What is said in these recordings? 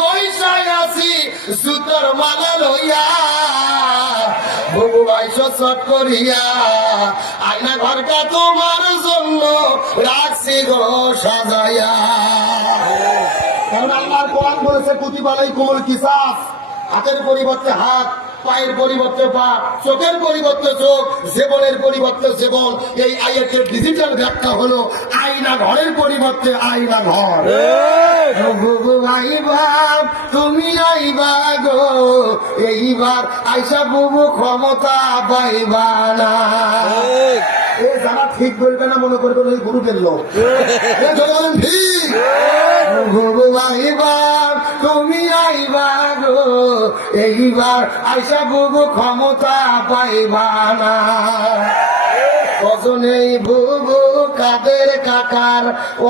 বৈশাখ আছি সুতোর মালা লইয়া বুবু বাইশ চট করিয়া আয়না ঘরটা তোমার জন্য রাখছি গো সাজাইয়া। কারণ আল্লাহর কোরআন বলেছে কুতিবালাই কুমুল কিসাস, হাতের পরিবর্তে হাত, পায়ের পরিবর্তে পা, চোখের পরিবর্তে চোখ, জীবনের পরিবর্তে জীবন। এই আয়াতের ডিজিটাল ব্যাখ্যা হলো আয়না ঘরের পরিবর্তে আয়না ঘর। তুমি আইবা গো এইবার আইসা বুবু ক্ষমতা পাইবা না। এ যারা ঠিক বলবে না মনে করবেন ওই গুরুদের লোক। ঠিক বুবু আইবার তুমি আইবা গো এইবার আইসা বুবু ক্ষমতা পাইবা না। কজনেই বুবু কাদের কাকার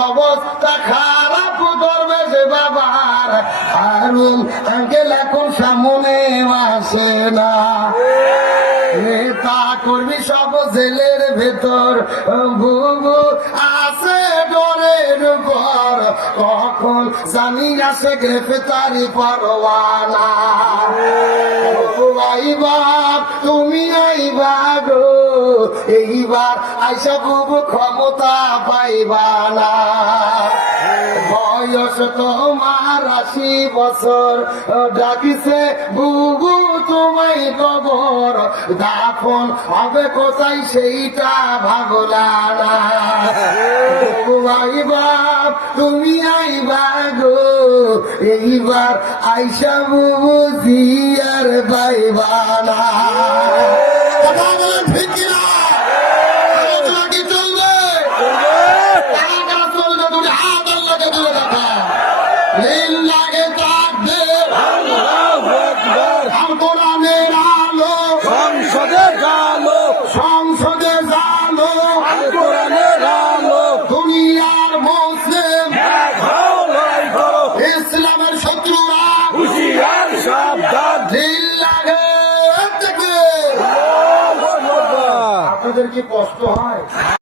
অবস্থা খারাপ ধরবে যে বাবার, হারুন আঙ্কেল এখন সামনে আসে না। নেতা কর্মী সব জেলের ভেতর, বুবু আছে ডরের উপর, কখন জানি আসে গ্রেফতারি পরোয়ানা। আইবা তুমি আইবা গো এইবার আইসা বুবু ক্ষমতা পাইবা না। বয়স তোমার 80 বছর, ডাকিছে বুবু তোমায় কবর, দাফন হবে কোথায় সেইটা ভাবলা না। আইবা তুমি আইবা গো এইবার আইসা বুবু জিয়ার পাইবা না। ঠিক কিনা কি চলবে? চলবে তুমি হাত আল্লাহকে তুলে দেখা লাগে থাকবে কোরআনের আলো, সংসদে জালো, সংসদে জালো, কোরআনের আলো, দুনিয়ার মুসলিম লড়াই করো, ইসলামের শত্রুরা হুশিয়ার সাবধান। ঢিল লাগে থেকে। আপনাদের কি কষ্ট হয়?